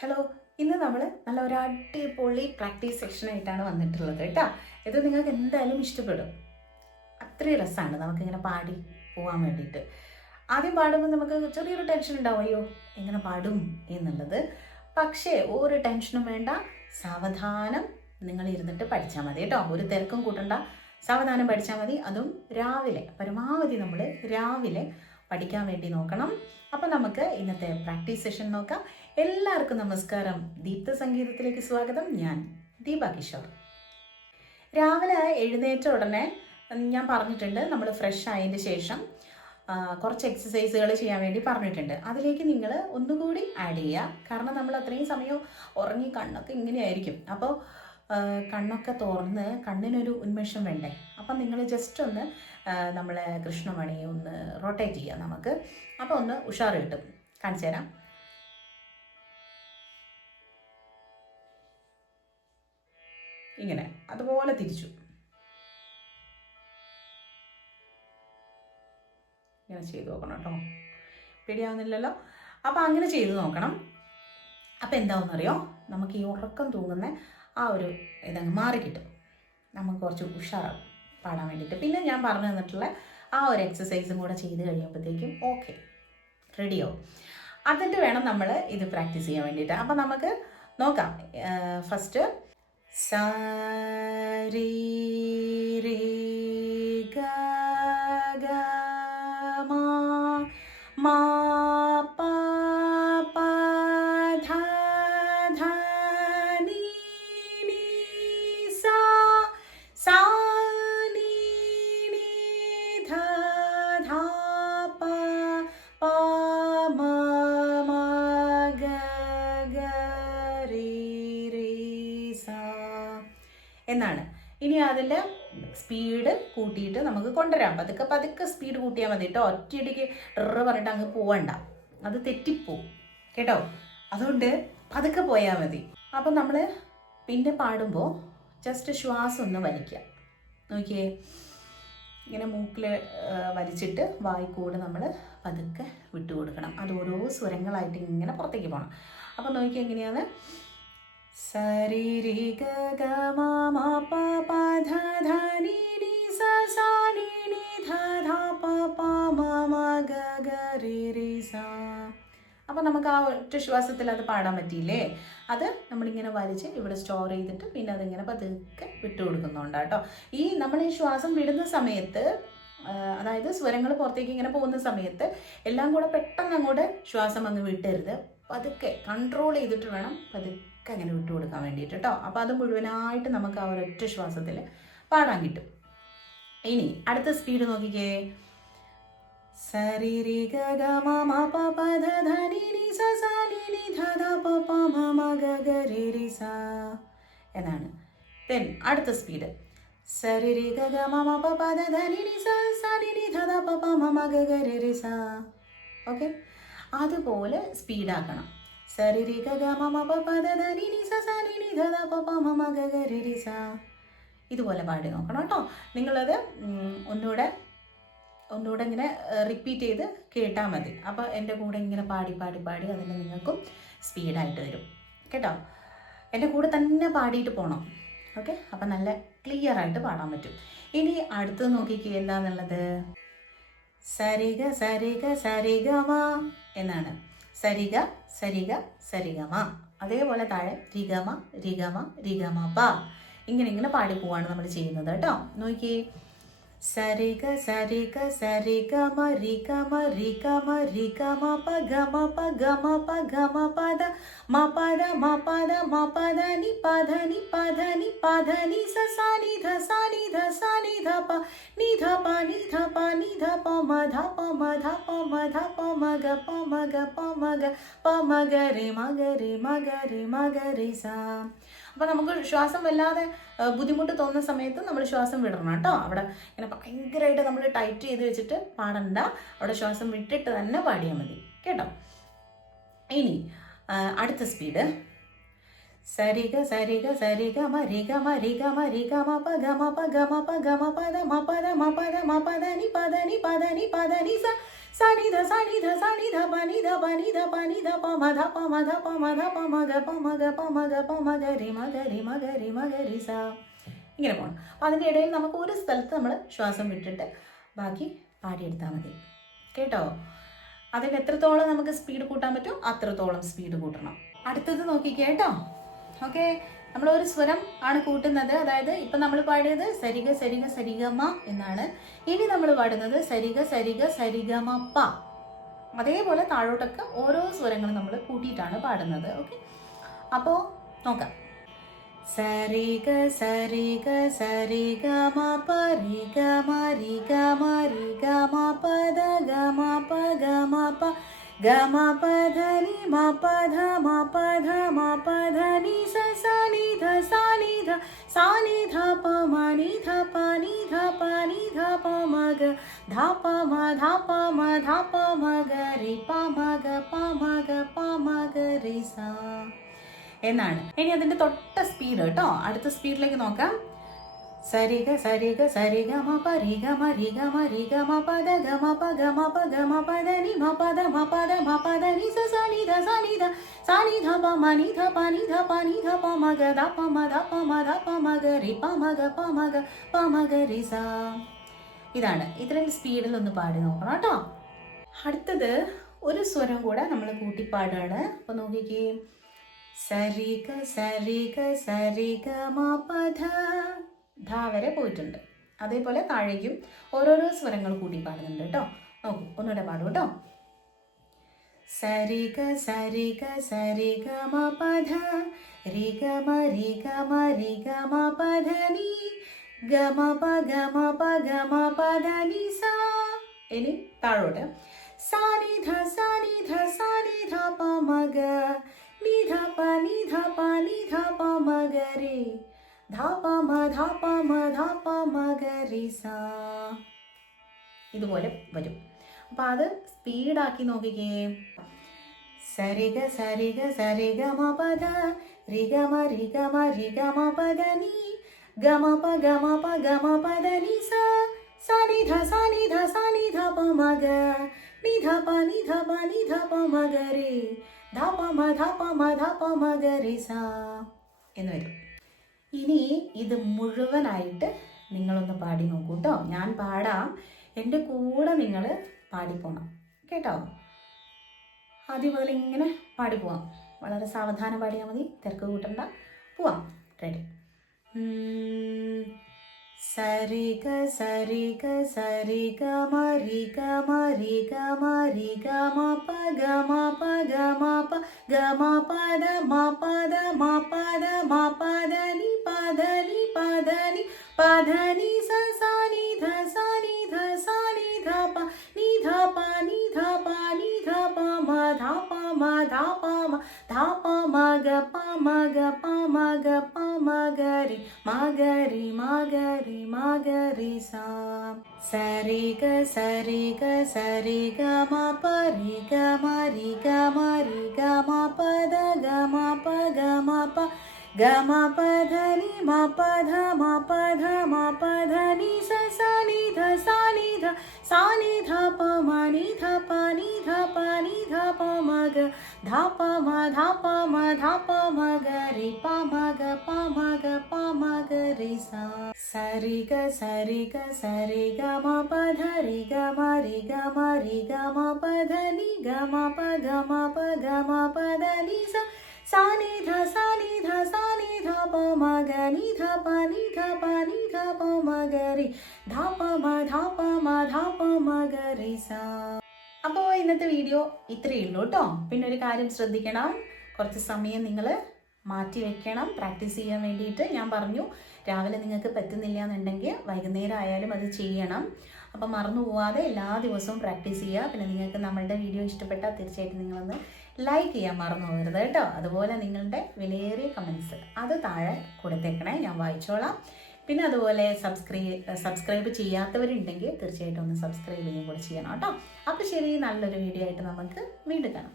Hello, ഇന്ന് നമ്മൾ നല്ല ഒരു അടിപൊളി പ്രാക്ടീസ് സെക്ഷനായിട്ടാണ് വന്നിട്ടുള്ളത് കേട്ടോ. ഇത് നിങ്ങൾക്ക് എന്തായാലും ഇഷ്ടപ്പെടും. അത്രയും രസമാണ് നമുക്കിങ്ങനെ പാടി പോകാൻ വേണ്ടിയിട്ട്. ആദ്യം പാടുമ്പോൾ നമുക്ക് ചെറിയൊരു ടെൻഷൻ ഉണ്ടാവും, അയ്യോ എങ്ങനെ പാടും എന്നുള്ളത്. പക്ഷേ ഒരു ടെൻഷനും വേണ്ട, സാവധാനം നിങ്ങൾ ഇരുന്നിട്ട് പഠിച്ചാൽ മതി കേട്ടോ. ഒരു തിരക്കും കൂട്ടണ്ട, സാവധാനം പഠിച്ചാൽ മതി. അതും രാവിലെ, പരമാവധി നമ്മൾ രാവിലെ പഠിക്കാൻ വേണ്ടി നോക്കണം. അപ്പം നമുക്ക് ഇന്നത്തെ പ്രാക്ടീസ് സെഷൻ നോക്കാം. എല്ലാവർക്കും നമസ്കാരം. ദീപ്ത സംഗീതത്തിലേക്ക് സ്വാഗതം. ഞാൻ ദീപ കിഷോർ. രാവിലെ എഴുന്നേറ്റ ഉടനെ ഞാൻ പറഞ്ഞിട്ടുണ്ട്, നമ്മൾ ഫ്രഷ് ആയതിന് ശേഷം കുറച്ച് എക്സസൈസുകൾ ചെയ്യാൻ വേണ്ടി പറഞ്ഞിട്ടുണ്ട്. അതിലേക്ക് നിങ്ങൾ ഒന്നുകൂടി ആഡ് ചെയ്യുക. കാരണം നമ്മൾ അത്രയും സമയം ഉറങ്ങി കണ്ണൊക്കെ ഇങ്ങനെയായിരിക്കും. അപ്പോൾ കണ്ണൊക്കെ തുറന്ന് കണ്ണിനൊരു ഉന്മേഷം വേണ്ടേ. അപ്പം നിങ്ങൾ ജസ്റ്റ് ഒന്ന് നമ്മളെ കൃഷ്ണമണി ഒന്ന് റൊട്ടേറ്റ് ചെയ്യാം നമുക്ക്. അപ്പോൾ ഒന്ന് ഉഷാറ് കിട്ടും. കാണിച്ചു തരാം. ഇങ്ങനെ അതുപോലെ തിരിച്ചു ഇങ്ങനെ ചെയ്ത് നോക്കണം കേട്ടോ. പേടിയാവുന്നില്ലല്ലോ. അപ്പോൾ അങ്ങനെ ചെയ്ത് നോക്കണം. അപ്പോൾ എന്താവുമെന്നറിയോ, നമുക്ക് ഈ ഉറക്കം തൂങ്ങുന്ന ആ ഒരു ഇതങ്ങ് മാറിക്കിട്ടും. നമുക്ക് കുറച്ച് ഉഷാറാവും പാടാൻ വേണ്ടിയിട്ട്. പിന്നെ ഞാൻ പറഞ്ഞു തന്നിട്ടുള്ള ആ ഒരു എക്സസൈസും കൂടെ ചെയ്ത് കഴിയുമ്പോഴത്തേക്കും ഓക്കെ, റെഡിയാവും. എന്നിട്ട് വേണം നമ്മൾ ഇത് പ്രാക്ടീസ് ചെയ്യാൻ വേണ്ടിയിട്ട്. അപ്പോൾ നമുക്ക് നോക്കാം. ഫസ്റ്റ് സാ രി രി ഗ ഗ മാ മാ പ പ ധ ധ നീ നീ സാ സാ നീ നീ ധ ധ പ പ മ മ ഗ ഗ രി രി സാ എന്നാണ്. ഇനി അതിൻ്റെ സ്പീഡ് കൂട്ടിയിട്ട് നമുക്ക് കൊണ്ടുവരാം. പതുക്കെ പതുക്കെ സ്പീഡ് കൂട്ടിയാൽ മതി കേട്ടോ. ഒറ്റയടിക്ക് പറഞ്ഞിട്ട് അങ്ങ് പോവണ്ട, അത് തെറ്റിപ്പോവും കേട്ടോ. അതുകൊണ്ട് പതുക്കെ പോയാൽ മതി. അപ്പം നമ്മൾ പിന്നെ പാടുമ്പോൾ ജസ്റ്റ് ശ്വാസം ഒന്ന് വലിക്കുക. നോക്കിയേ, ഇങ്ങനെ മൂക്കിൽ വലിച്ചിട്ട് വായിക്കൂടെ നമ്മൾ പതുക്കെ വിട്ടു കൊടുക്കണം. അത് ഓരോ സ്വരങ്ങളായിട്ട് ഇങ്ങനെ പുറത്തേക്ക് പോകണം. അപ്പം നോക്കിയാൽ എങ്ങനെയാണ്, സരി രി ഗ ഗ മ മ പ പ ധ ധ നീ നീ സ സ നീ നീ ധ ധ പ പ മ മ ഗ ഗ രി രി സ. അപ്പോൾ നമുക്ക് ആ ഒറ്റ ശ്വാസത്തിൽ അത് പാടാൻ പറ്റിയില്ലേ. അത് നമ്മളിങ്ങനെ വലിച്ച് ഇവിടെ സ്റ്റോർ ചെയ്തിട്ട് പിന്നെ അതിങ്ങനെ പതുക്കെ വിട്ടു കൊടുക്കുന്നുണ്ട് കേട്ടോ. ഈ നമ്മൾ ഈ ശ്വാസം വിടുന്ന സമയത്ത്, അതായത് സ്വരങ്ങൾ പുറത്തേക്ക് ഇങ്ങനെ പോകുന്ന സമയത്ത് എല്ലാം കൂടെ പെട്ടെന്ന് അങ്ങോട്ട് ശ്വാസം അങ്ങ് വിട്ടരുത്. പതുക്കെ കൺട്രോൾ ചെയ്തിട്ട് വേണം പതുക്കെ അങ്ങനെ വിട്ടു കൊടുക്കാൻ വേണ്ടിയിട്ട് കേട്ടോ. അപ്പോൾ അത് മുഴുവനായിട്ട് നമുക്ക് ആ ഒരൊറ്റ ശ്വാസത്തിൽ പാടാൻ കിട്ടും. ഇനി അടുത്ത സ്പീഡ് നോക്കിക്കേ. സരി രി ഗ ഗ മ മ പ പ ധ ധ നീ നീ സ സ നീ നീ ധ ധ പ പ മ മ ഗ ഗ രി രി സ എന്നാണ്. ദെൻ അടുത്ത സ്പീഡ് സരി രി ഗ ഗ മ മ പ പ ധ ധ നീ നീ സ സ നീ നീ ധ ധ പ പ മ മ ഗ ഗ രി രി സ. ഓക്കെ, അതുപോലെ സ്പീഡാക്കണം. സരി രി ഗ ഗ മ മ പ പ ധ ധ നീ നീ സ സ നീ നീ ധ ധ പ പ മ മ ഗ ഗ രി രി സ. ഇതുപോലെ പാടി നോക്കണം കേട്ടോ. നിങ്ങളത് ഒന്നുകൂടെ ഇങ്ങനെ റിപ്പീറ്റ് ചെയ്ത് കേട്ടാൽ മതി. അപ്പോൾ എൻ്റെ കൂടെ ഇങ്ങനെ പാടി പാടി പാടി അതിന് നിങ്ങൾക്കും സ്പീഡായിട്ട് വരും കേട്ടോ. എൻ്റെ കൂടെ തന്നെ പാടിയിട്ട് പോകണം. ഓക്കെ, അപ്പം നല്ല ക്ലിയർ ആയിട്ട് പാടാൻ പറ്റും. ഇനി അടുത്തത് നോക്കിക്കുക എന്താണെന്നുള്ളത്. സരിഗ സരിഗ സരിഗ മ എന്നാണ്. സരിഗ സരിഗ സരിഗ മ. അതേപോലെ താഴെ രിഗമ രിഗമ രിഗമ പ. ഇങ്ങനെ പാടി പോവാണ് നമ്മൾ ചെയ്യുന്നത് കേട്ടോ. നോക്കിയേ, സരിഗ സരിഗ സരിഗ മ രിഗമ രിഗമ രിഗമ പ ഗമ പ ഗമ പ ഗമ പദ മ പദ മ പദ മ പദ നി പദ നി പദ നി പദ നി സ സ നി ധ സ നി ധ സ നി ധ പ നി ധ പ നി ധ പ നി ധ പ മ ധ പ മ ധ പ മ ധ പ മ ഗ പ മ ഗ പ മ ഗ പ മ ഗ രി മ ഗ രി മ ഗ രി മ ഗ രി സ. അപ്പോൾ നമുക്ക് ശ്വാസം വല്ലാതെ ബുദ്ധിമുട്ട് തോന്നുന്ന സമയത്ത് നമ്മൾ ശ്വാസം വിടണം കേട്ടോ. അവിടെ ഇങ്ങനെ ഭയങ്കരമായിട്ട് നമ്മൾ ടൈറ്റ് ചെയ്ത് വെച്ചിട്ട് പാടണ്ട. അവിടെ ശ്വാസം വിട്ടിട്ട് തന്നെ പാടിയാൽ മതി കേട്ടോ. ഇനി അടുത്ത സ്പീഡ് സരിഗ സരിഗ സരിഗ മരിഗ മരിഗ മരിഗ മപ ഗമ പ ഗമ പ ഗമ പദ മപദ മപദ മപദനി പദനി പദനി പദനി സനിധ സനിധ സനിധ പനിധ പനിധ പനിധ പമധ പമധ പമധ പമഗ പമഗ പമഗ പമഗരി മഗരി മഗരി മഗരി സ. ഇങ്ങനെ പോകണം. അപ്പം അതിൻ്റെ ഇടയിൽ നമുക്ക് ഒരു സ്ഥലത്ത് നമ്മൾ ശ്വാസം വിട്ടിട്ട് ബാക്കി പാടിയെടുത്താൽ മതി കേട്ടോ. അതിൽ എത്രത്തോളം നമുക്ക് സ്പീഡ് കൂട്ടാൻ പറ്റും അത്രത്തോളം സ്പീഡ് കൂട്ടണം. അടുത്തത് നോക്കിക്കേ കേട്ടോ. ഓക്കെ, നമ്മളൊരു സ്വരം ആണ് കൂട്ടുന്നത്. അതായത് ഇപ്പം നമ്മൾ പാടിയത് സരിഗ സരിഗ സരിഗമ എന്നാണ്. ഇനി നമ്മൾ പാടുന്നത് സരിഗ സരിഗ സരിഗമ പ. അതേപോലെ താഴോട്ടൊക്കെ ഓരോ സ്വരങ്ങളും നമ്മൾ കൂട്ടിയിട്ടാണ് പാടുന്നത്. ഓക്കെ, അപ്പോൾ നോക്കാം. സരിഗ സരിഗ സരിഗമ പരിഗമ റിഗമ റിഗമ പദ ഗമ പ ഗമ പ ഗമ പധനി മപധ മപധ മപധനി സനിധ സാനിധ സാനിധ പമനിധ പനിധ പനിധ പമഗ ധപമ ധപമ ധപമഗരി പമഗ പമഗ പമഗരി സ എന്നാണ്. ഇനി അതിന്റെ തൊട്ട സ്പീഡ് കേട്ടോ. അടുത്ത സ്പീഡിലേക്ക് നോക്കാം. സരിഗ സരിഗ സരിഗമ പരിഗമ റിഗമ റിഗമ പദ ഗമ പ ഗമ പ ഗമ പദനി മപദ മപദ മപദനി സനിധ സനിധ സാനിധ പമനിധ പനിധ പനിധ പമഗ ധപമ ധപമ ധപമഗരി പമഗ പമഗ പമഗരി സ. ഇതാണ്. ഇത്രയും സ്പീഡിൽ ഒന്ന് പാടി നോക്കണം കേട്ടോ. അടുത്തത് ഒരു സ്വരം കൂടെ നമ്മൾ കൂട്ടിപ്പാടാണ്. അപ്പൊ നോക്കിക്കേ. സരിഗ സരിഗ സരിഗമ പധ. ധ വരെ പോയിട്ടുണ്ട്. അതേപോലെ താഴേക്കും ഓരോരോ സ്വരങ്ങൾ കൂട്ടി പാടുന്നുണ്ട് കേട്ടോ. നോക്കൂ, ഒന്നുകൂടെ പാടും കേട്ടോ. സരിഗ സരിഗ സരിഗമ പധ റിഗമ റിഗമ റിഗമ പധനി ഗമ പ ഗമ പ ഗമ പധനി സ. ഇനി താഴോട്ട്. സാനിധ സാനിധ സാനിധ പമഗ നിധ പനിധ പനിധ പമഗരി ധപമ ധപമ ധപമഗരി സ. ഇതുപോലെ വരും. അപ്പം അത് സ്പീഡാക്കി നോക്കിക്കേ. സരിഗ സരിഗ സരിഗമ പദ റിഗമ റിഗമ റിഗമ പദനി ഗമ പ ഗമ പ ഗമ പദനി സ സനിധ സനിധ സനിധ പമഗ നിധ പനിധ പനിധ പമഗരി ധപമ ധപമ ധപമഗരി സ എന്ന് വരും. ഇനി ഇത് മുഴുവനായിട്ട് നിങ്ങളൊന്ന് പാടി നോക്കൂ കേട്ടോ. ഞാൻ പാടാം, എൻ്റെ കൂടെ നിങ്ങൾ പാടിപ്പോണം കേട്ടോ. ആദ്യം മുതൽ ഇങ്ങനെ പാടിപ്പോവാം. വളരെ സാവധാനം പാടിയാൽ മതി, തിരക്ക് കൂട്ടണ്ട. പോവാം. റെഡി. സരിഗ സരിഗ സരിഗമ റിഗമ റിഗമ റിഗമ പ ഗമ പ ഗമ പ ഗമ പദ മപദ മപദ മപദനി പദനി പദനി പദനി സനിധ സനിധ സാനിധ പ നിധ പ നിധ പ നിധ പമ ധപമ ധപമ ധപമഗ പമഗ പമഗ പമഗരി മഗരി മഗരി മഗരി സ. സരിഗ സരിഗ സരിഗമ പരിഗമ റിഗമ റിഗമ പദ ഗമ പ ഗമ പ ഗമ പധനി മപധ മപധ മപധനി സനിധ സാനിധ സാനിധ പമനിധ പനിധ പനിധ പമഗ ധപമ ധപമ ധപമഗരി പമഗ പമഗ പമഗരി സ. സരിഗ സരിഗ സരിഗമ പധ റിഗമ റിഗമ റിഗമ പധനി ഗമ പ ഗമ പ ഗമ പദനി സ സാനിധ സാനിധ സാനിധ പമഗ നിധ പനിധ പനിധ പമഗരി ധപമ ധപമ ധപമഗരി സ. അപ്പോൾ ഇന്നത്തെ വീഡിയോ ഇത്രയേ ഉള്ളൂ കേട്ടോ. പിന്നെ ഒരു കാര്യം ശ്രദ്ധിക്കണം, കുറച്ച് സമയം നിങ്ങൾ മാറ്റി വെക്കണം പ്രാക്ടീസ് ചെയ്യാൻ വേണ്ടിയിട്ട്. ഞാൻ പറഞ്ഞു രാവിലെ നിങ്ങൾക്ക് പറ്റുന്നില്ല എന്നുണ്ടെങ്കിൽ വൈകുന്നേരം ആയാലും അത് ചെയ്യണം. അപ്പം മറന്നു പോവാതെ എല്ലാ ദിവസവും പ്രാക്ടീസ് ചെയ്യുക. പിന്നെ നിങ്ങൾക്ക് നമ്മളുടെ വീഡിയോ ഇഷ്ടപ്പെട്ടാൽ തീർച്ചയായിട്ടും നിങ്ങളൊന്ന് ലൈക്ക് ചെയ്യാൻ മറന്നു പോകരുത് കേട്ടോ. അതുപോലെ നിങ്ങളുടെ വിലയേറിയ കമൻസ് അത് താഴെ കൊടുത്തേക്കണേ, ഞാൻ വായിച്ചോളാം. പിന്നെ അതുപോലെ സബ്സ്ക്രൈബ് ചെയ്യാത്തവരുണ്ടെങ്കിൽ തീർച്ചയായിട്ടും ഒന്ന് സബ്സ്ക്രൈബ് ചെയ്യുകയും കൂടെ ചെയ്യണം കേട്ടോ. അപ്പോൾ ശരി, നല്ലൊരു വീഡിയോ ആയിട്ട് നമുക്ക് വീണ്ടും കാണാം.